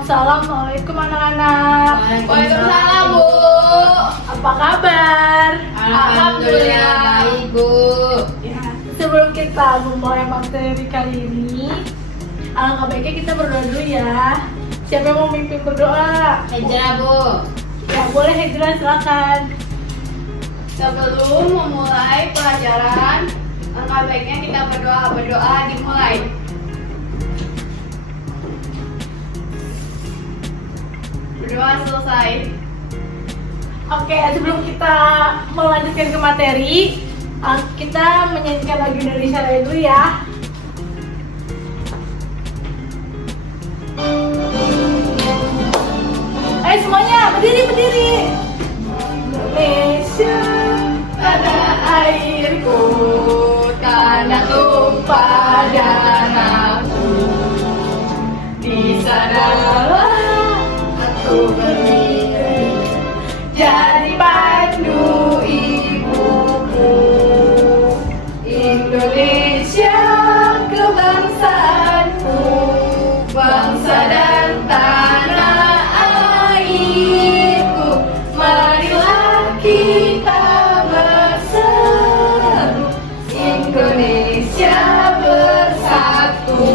Assalamualaikum anak-anak. Waalaikumsalam, Bu. Apa kabar? Alhamdulillah baik, Bu. Ya, sebelum kita memulai materi kali ini, alangkah baiknya kita berdoa dulu ya. Siapa yang mau memimpin berdoa? Hijrah, Bu. Ya boleh Hijrah, silakan. Sebelum memulai pelajaran, alangkah baiknya kita berdoa dimulai. Berdoa selesai. Oke, sebelum kita melanjutkan ke materi, kita menyanyikan lagu Indonesia Raya dulu ya. Ayo semuanya berdiri. Indonesia pada airku, tanah tumpah darahku. Di sanalah aku berdiri, jadi pandu ibuku. Indonesia kebangsaanku, bangsa dan tanah airku. Marilah kita berseru, Indonesia bersatu.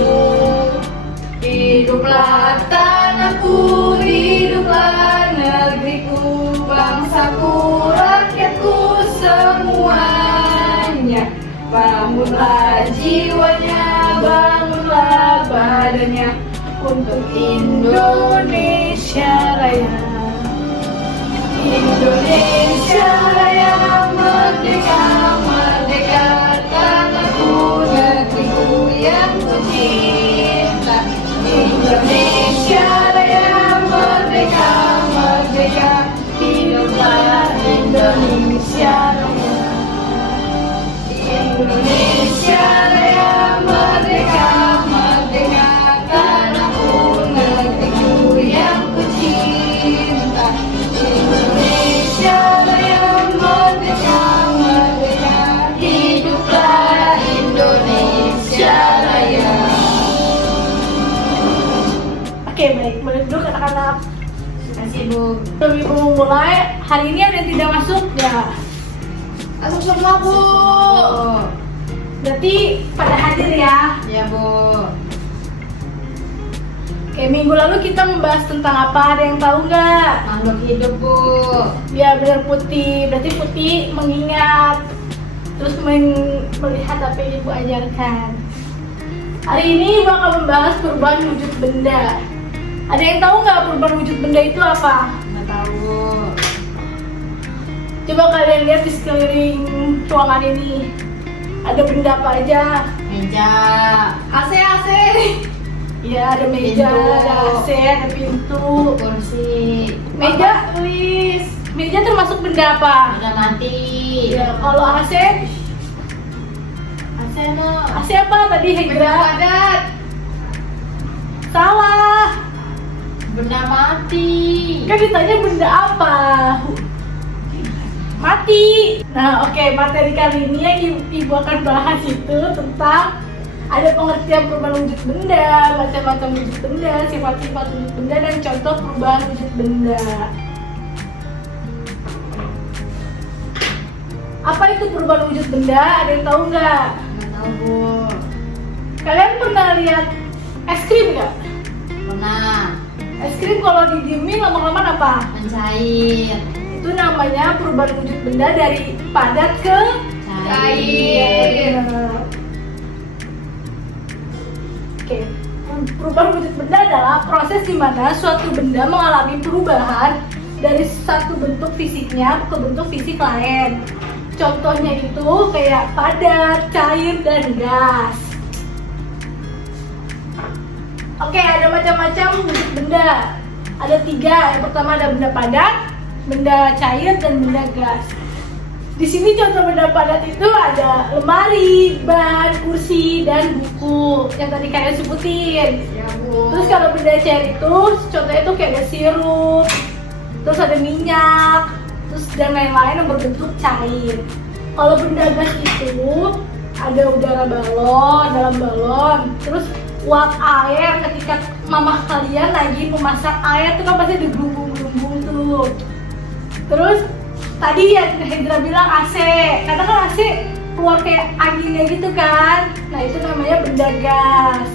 Hiduplah tanahku, hiduplah negeriku, bangsaku, rakyatku semuanya. Bangunlah jiwanya, bangunlah badannya untuk Indonesia Raya. Indonesia Raya merdeka, merdeka, tanahku, negeriku yang kucinta. Indonesia Raya merdeka, merdeka, hiduplah Indonesia Raya. Indonesia Raya merdeka, merdeka, tanahku, negeriku yang kucinta. Indonesia Raya merdeka, merdeka, hiduplah Indonesia Raya. Oke, baik, boleh duduk anak-anak. Terima kasih, Bu. Sebelum ibu memulai, hari ini ada yang tidak masuk ya? Masuk semua, Bu. Berarti pada hadir ya? Ya, Bu. Oke, minggu lalu kita membahas tentang apa? Ada yang tahu nggak? Makhluk hidup, Bu. Ya benar, Putih. Berarti Putih mengingat, terus melihat apa yang ibu ajarkan. Hari ini ibu akan membahas perubahan wujud benda. Ada yang tahu nggak perubahan wujud benda itu apa? Nggak tahu, Bu. Coba kalian lihat di sekeliling ruangan ini. Ada benda apa aja? Meja. AC. Ya, ada meja, Pintu. ada AC, ada pintu. Kursi. Meja, tulis. Meja termasuk benda apa? Udah mati. Ya, kalau AC, AC no. AC apa tadi Hijra? Padat. Salah. Benda mati. Kan ditanya benda apa? Mati. Nah, oke, materi kali ini yang ibu akan bahas itu tentang ada pengertian perubahan wujud benda, macam-macam wujud benda, sifat-sifat wujud benda, dan contoh perubahan wujud benda. Apa itu perubahan wujud benda? Ada yang tahu nggak? Nggak tahu, Bu. Kalian pernah lihat es krim nggak? Pernah. Es krim kalau didiemin lama-lama apa? Mencair. Itu namanya perubahan wujud benda dari padat ke Cair. benar. Oke, perubahan wujud benda adalah proses di mana suatu benda mengalami perubahan dari satu bentuk fisiknya ke bentuk fisik lain. Contohnya itu kayak padat, cair, dan gas. Oke, ada macam-macam wujud benda. Ada 3. Yang pertama ada benda padat, benda cair, dan benda gas. Di sini contoh benda padat itu ada lemari, ban, kursi, dan buku yang tadi kalian sebutin. Ya, Bu. Terus kalau benda cair itu contohnya itu kayak ada sirup, terus ada minyak, terus dan lain-lain yang berbentuk cair. Kalau benda gas itu ada udara balon, dalam balon, terus uap air ketika mama kalian lagi memasak air tuh kan pasti ada gelembung-gelembung tuh. Terus tadi yang Hendra bilang AC, karena kan AC keluar kayak anginnya gitu kan. Nah itu namanya benda gas.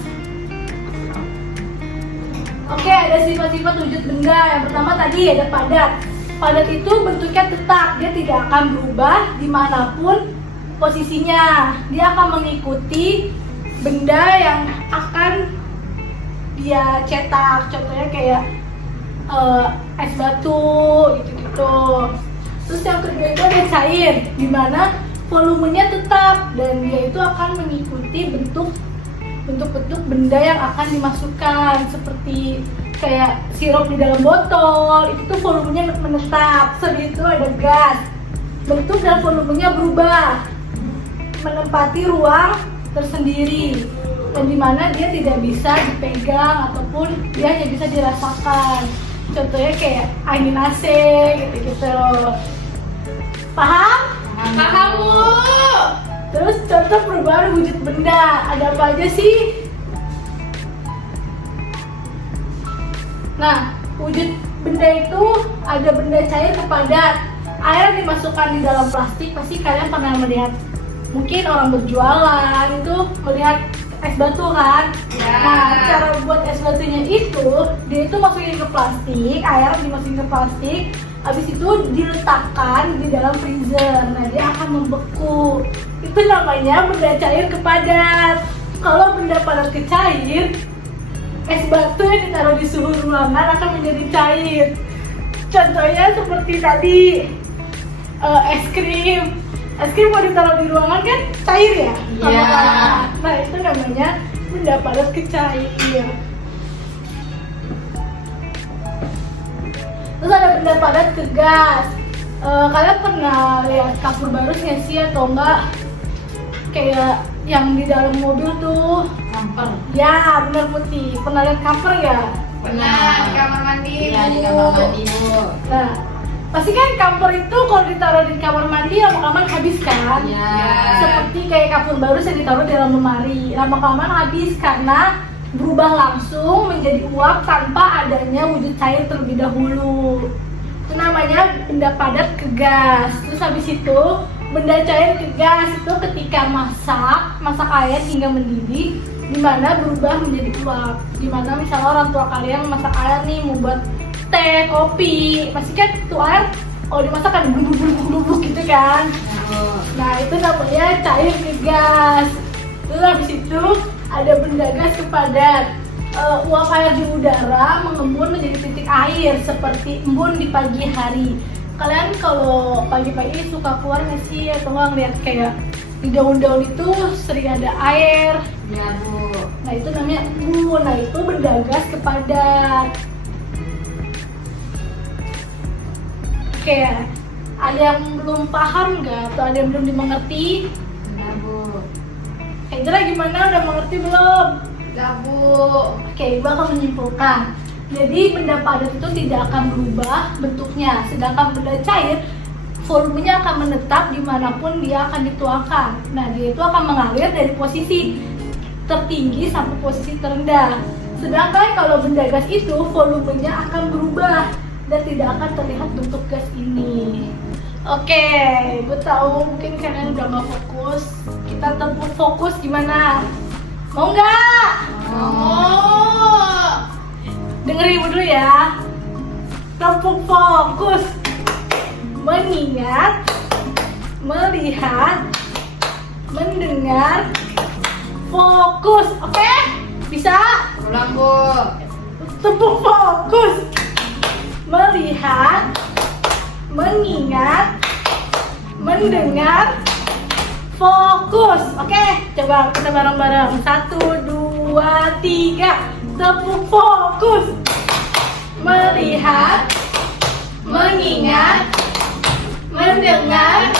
Oke, ada sifat-sifat wujud benda. Yang pertama tadi ada padat. Padat itu bentuknya tetap, dia tidak akan berubah dimanapun posisinya. Dia akan mengikuti benda yang akan dia cetak. Contohnya kayak es batu gitu-gitu. Terus yang kedua itu ada cair, dimana volumenya tetap dan dia itu akan mengikuti bentuk-bentuk benda yang akan dimasukkan, seperti kayak sirup di dalam botol, itu tuh volumenya menetap. Seperti itu ada gas, bentuk dan volumenya berubah, menempati ruang tersendiri, dan dimana dia tidak bisa dipegang ataupun dia hanya bisa dirasakan. Contohnya kayak angin AC gitu-gitu. Paham? Paham, Bu. Terus contoh perubahan wujud benda, ada apa aja sih? Nah, wujud benda itu ada benda cair ke padat. Air yang dimasukkan di dalam plastik, pasti kalian pernah melihat. Mungkin orang berjualan itu melihat es batu kan? Ya. Nah, cara buat es batunya itu, dia itu masukin ke plastik, air dimasukin ke plastik, habis itu diletakkan di dalam freezer. Nah, dia akan membeku. Itu namanya benda cair ke padat. Kalau benda padat ke cair, es batu yang ditaruh di suhu ruangan akan menjadi cair. Contohnya seperti tadi, es krim. Es krim mau ditaruh di ruangan kan cair ya? Iya. Nah, itu namanya benda padat ke cair. Terus ada benda padat ke gas. Kalian pernah lihat kapur barus nggak sih atau enggak? Kayak yang di dalam mobil tuh. Kamper. Ya, benar Putih. Pernah lihat kamper ya? Pernah di kamar mandi. Iya, di kamar mandi, Bu. Nah, pasti kan kamper itu kalau ditaruh di kamar mandi lama-kelamaan habis kan? Iya. Seperti kayak kapur barus yang ditaruh di dalam lemari, lama-kelamaan habis karena berubah langsung menjadi uap tanpa adanya wujud cair terlebih dahulu. Itu namanya benda padat ke gas. Terus habis itu benda cair ke gas itu ketika masak air hingga mendidih, dimana berubah menjadi uap. Dimana misalnya orang tua kalian masak air nih mau buat teh, kopi, pasti kan itu air kalau dimasak kan bubuk gitu kan. Nah itu namanya cair ke gas. Terus habis itu ada benda gas ke padat. Uap air di udara mengembun menjadi titik air seperti embun di pagi hari. Kalian kalau pagi-pagi suka keluar nggak sih atau nggak ngeliat kayak di daun-daun itu sering ada air? Iya, Bu. Nah itu namanya embun. Nah itu benda gas ke padat. Oke, ada yang belum paham nggak atau ada yang belum dimengerti? Iya, Bu. Hendra gimana? Udah mengerti belum? Enggak, Bu. Oke, Ibu akan menyimpulkan. Jadi benda padat itu tidak akan berubah bentuknya, sedangkan benda cair volumenya akan menetap dimanapun dia akan dituangkan. Nah, dia itu akan mengalir dari posisi tertinggi sampai posisi terendah. Sedangkan kalau benda gas itu volumenya akan berubah dan tidak akan terlihat bentuk gas ini. Oke, Ibu tahu mungkin kalian udah nggak fokus. Kita tempuh fokus gimana? Mau nggak? Oh. Dengerin Ibu dulu ya. Tempuh fokus. Mengingat, melihat, mendengar, fokus. Oke? Bisa? Ulang, Bu. Tempuh fokus. Melihat, mengingat, mendengar, fokus. Oke, coba kita bareng-bareng. 1, 2, 3. Tepuk fokus. Melihat, mengingat, mendengar,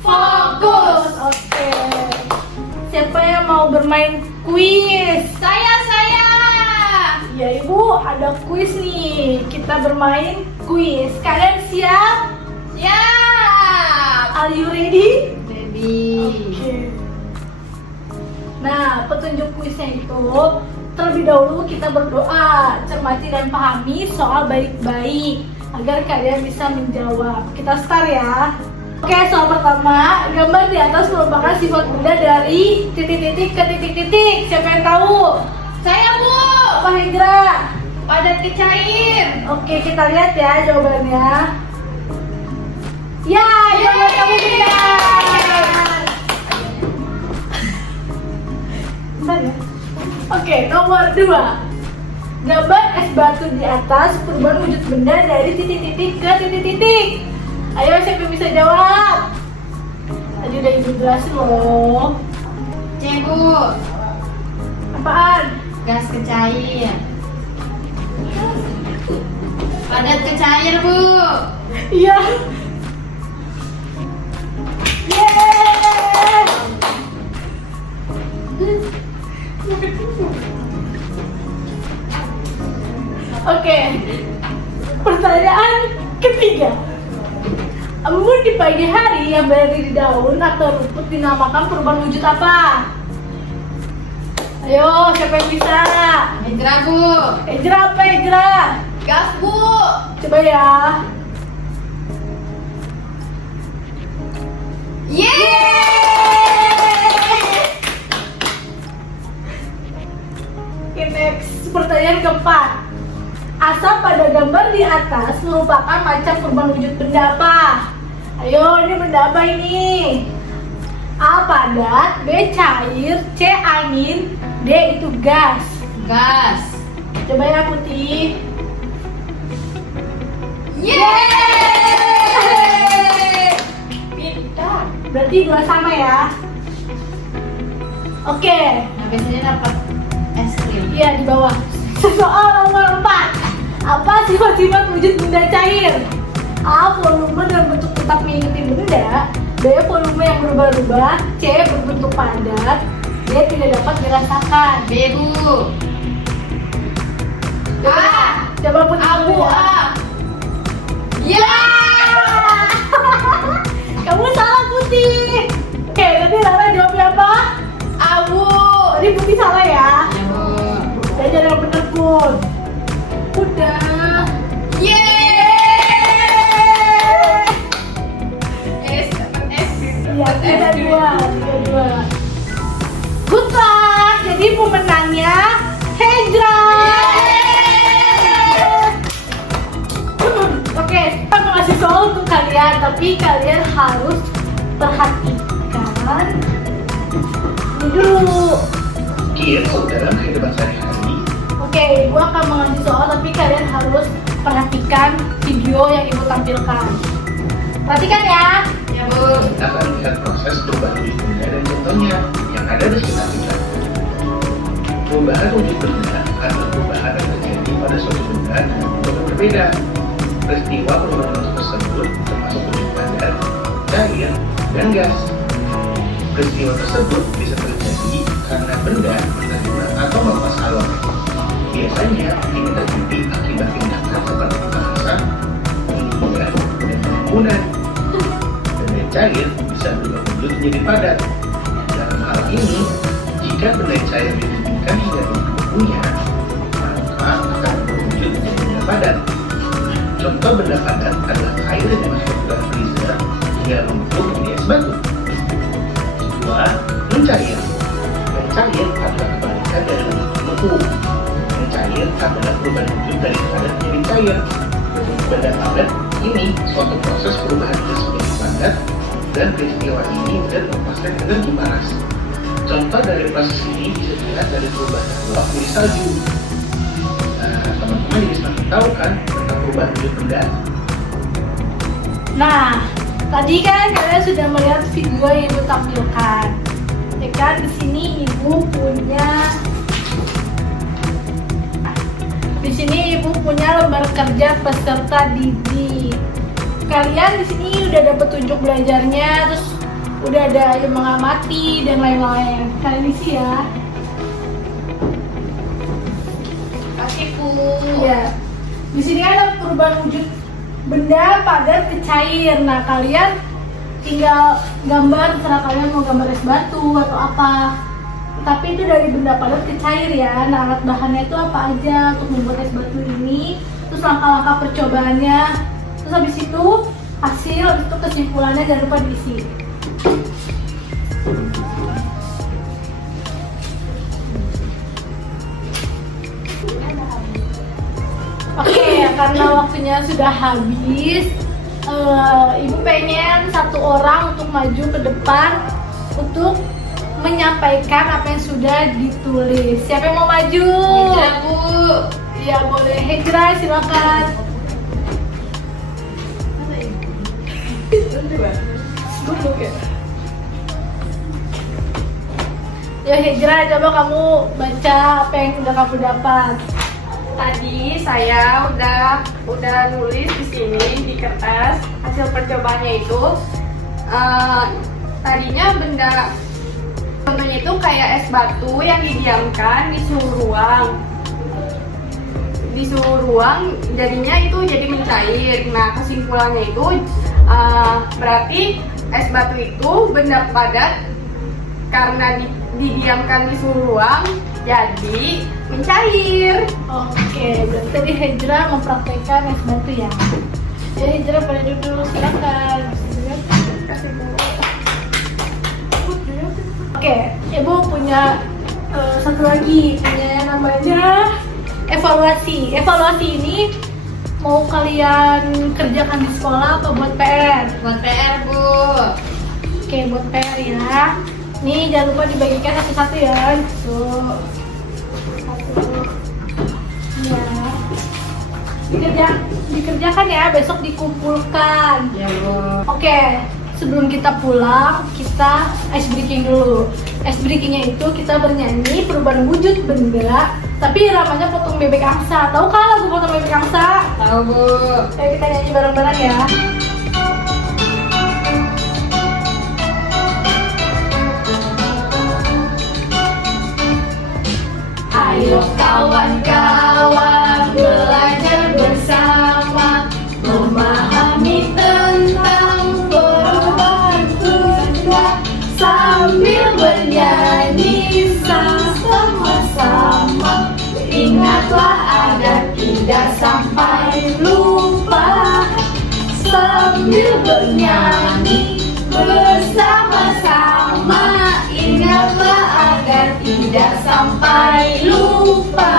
fokus. Oke. Siapa yang mau bermain kuis? Saya. Ya Ibu, ada kuis nih. Kita bermain kuis. Kalian siap? Siap. Are you ready? Baby. Oke. Nah, petunjuk kuisnya itu terlebih dahulu kita berdoa, cermati dan pahami soal baik-baik agar kalian bisa menjawab. Kita start ya. Oke, soal pertama, gambar di atas merupakan sifat benda dari titik-titik ke titik-titik. Siapa yang tahu? Saya, Bu. Apa Hendra? Padat ke cair. Oke, kita lihat ya jawabannya. Ya, jawaban kamu benar. Bentar ya. Oke, nomor 2. Gambar es batu di atas perubahan wujud benda dari titik-titik ke titik-titik. Ayo, siapa yang bisa jawab? Tadi udah ibu jelasin loh. C, Bu. Apaan? Gas ke cair. Padat ke cair, Bu. Iya. Yeay. Oke. Pertanyaan ketiga. Embun di pagi hari yang berada di daun atau rumput dinamakan perubahan wujud apa? Ayo, siapa yang bisa? Hendra, Bu. Ejra apa Ejra? Gas, Bu. Coba ya. Yeay. Oke, next. Pertanyaan keempat. Asap pada gambar di atas merupakan macam perubahan wujud benda apa? Ayo, ini benda apa ini? A. Padat, B. Cair, C. Angin, D. Itu gas. Gas. Coba ya Putih. Yeay. Pintar. Berarti 2 sama ya. Oke. Nah, biasanya dapat es krim. Iya, di bawah. Soal nomor 4. Apa sifat-sifat wujud benda cair? A. Volume dan bentuk tetap mengikuti benda. B. Volume yang berubah-ubah. C. Berbentuk padat. D. Tidak dapat dirasakan. B, Bu. A. Coba Putih Abu, dulu ya. A. Ya. Kamu salah Putih. Oke, tadi Rara jawabnya apa? Abu. Tadi Putih salah ya. Ya, Bu. Belajar yang bener Put. Udah. Yeay. Es, dapat es. Iya, Dapat es. 3-2. Good luck. Jadi pemenangnya Hendra. Oke, kita mau ngasih soal untuk kalian, tapi kalian harus perhatikan ini dulu. Kiat dalam kehidupan sehari-hari. Oke, ibu akan mengasih soal, tapi kalian harus perhatikan video yang ibu tampilkan. Perhatikan ya. Ya, Bu. Kita akan melihat proses perubahan wujud benda dan contohnya yang ada di sekitar kita. Perubahan wujud benda adalah perubahan yang terjadi pada suatu benda dengan bentuk yang berbeda. Peristiwa perubahan bentuk tersebut termasuk wujud padat, cair, dan gas. Peristiwa tersebut bisa terjadi karena benda menerima atau melepas alur. Biasanya ini terjadi akibat tindakan seperti pemanasan, penggilingan, dan penimbunan. Benda cair bisa berubah wujud menjadi padat. Dalam hal ini, jika benda cair didinginkan hingga berubahnya, maka akan berwujud menjadi benda padat. Contoh benda padat adalah air yang dimasukkan ke dalam freezer hingga membentuk menjadi es batu. Kedua, mencair. Mencair adalah kebalikan dari membeku. Mencair adalah perubahan wujud dari padat menjadi cair. Benda padat ini suatu proses perubahan gas menjadi padat dan peristiwa ini bisa melepaskan energi panas. Contoh dari proses ini bisa dilihat dari perubahan uap menjadi salju. Nah, teman-teman jadi semakin tahu kan tentang perubahan wujud benda. Nah, tadi kan kalian sudah melihat video yang ibu tampilkan. Ya kan, di sini ibu punya lembar kerja peserta didik. Kalian di sini udah dapat tunjuk belajarnya, terus udah ada yang mengamati dan lain-lain. Kalian isi ya. Kasih, Bu. Iya. Di sini ada perubahan wujud benda padat ke cair. Nah, kalian tinggal gambar, terserah kalian mau gambar es batu atau apa. tapi itu dari benda padat ke cair ya. Nah, alat bahannya itu apa aja untuk membuat es batu ini, terus langkah-langkah percobaannya, terus habis itu hasil, habis itu kesimpulannya jangan lupa diisi. Oke, karena waktunya sudah habis, Ibu pengen satu orang untuk maju ke depan untuk menyampaikan apa yang sudah ditulis. Siapa yang mau maju? Hijrah, Bu. Ya boleh, Hijrah silakan. Ya Hijrah, coba kamu baca apa yang sudah kamu dapat. Tadi saya udah nulis di sini di kertas hasil percobaannya itu. Tadinya benda contohnya itu kayak es batu yang didiamkan di suhu ruang jadinya itu jadi mencair. Nah, kesimpulannya itu berarti es batu itu benda padat karena didiamkan di suhu ruang jadi mencair. Oke, berarti tadi Hijrah mempraktekkan es batu ya. Ya Hijrah pada duduk, silakan. Oke, Ibu punya satu lagi, punya yang namanya evaluasi. Evaluasi ini mau kalian kerjakan di sekolah atau buat PR? Buat PR, Bu. Oke, buat PR ya. Nih jangan lupa dibagikan satu-satu ya. Tuh. Satu. Ya. Dikerjakan ya, besok dikumpulkan. Ya, Bu. Oke, sebelum kita pulang, kita ice breaking dulu. Ice breakingnya itu kita bernyanyi perubahan wujud benda, tapi namanya potong bebek angsa. Tahu kan lagu potong bebek angsa? Tahu, Bu. Ayo kita nyanyi bareng-bareng ya. Ayo kawan-kawan belajar bersama, memahami tentang perubahan benda sambil bernyanyi sama-sama. Ingatlah agar tidak sampai lupa, sambil bernyanyi bersama-sama. Ingatlah agar tidak sampai lupa.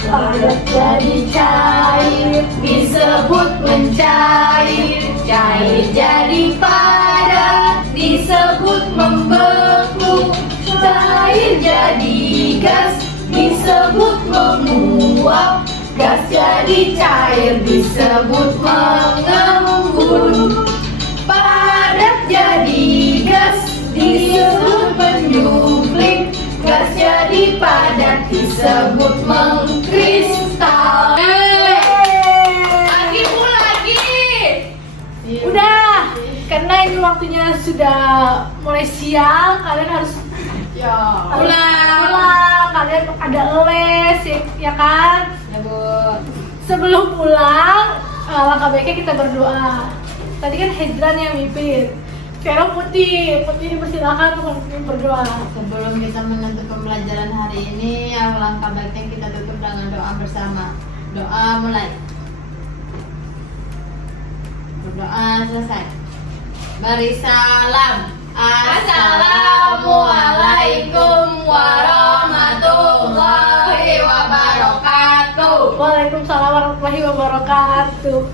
Padat jadi cair disebut mencair, cair jadi padat disebut membeku, cair jadi gas disebut menguap, gas jadi cair disebut mengembun, padat jadi gas disebut menjuplik, gas jadi padat disebut mengkristal. Lagi, Bu, lagi. Udah, karena ini waktunya sudah mulai siang, kalian harus Ya, pulang. Kalian ada les ya kan? Ya, Bu. Sebelum pulang, langkah baiknya kita berdoa. Tadi kan Hijrah yang mimpin. Sekarang Putih dipersilakan untuk memimpin berdoa. Sebelum kita menutup pembelajaran hari ini, alangkah baiknya kita tutup dengan doa bersama. Doa mulai. Berdoa selesai. Beri salam. Assalamualaikum warahmatullahi wabarakatuh. Waalaikumsalam warahmatullahi wabarakatuh.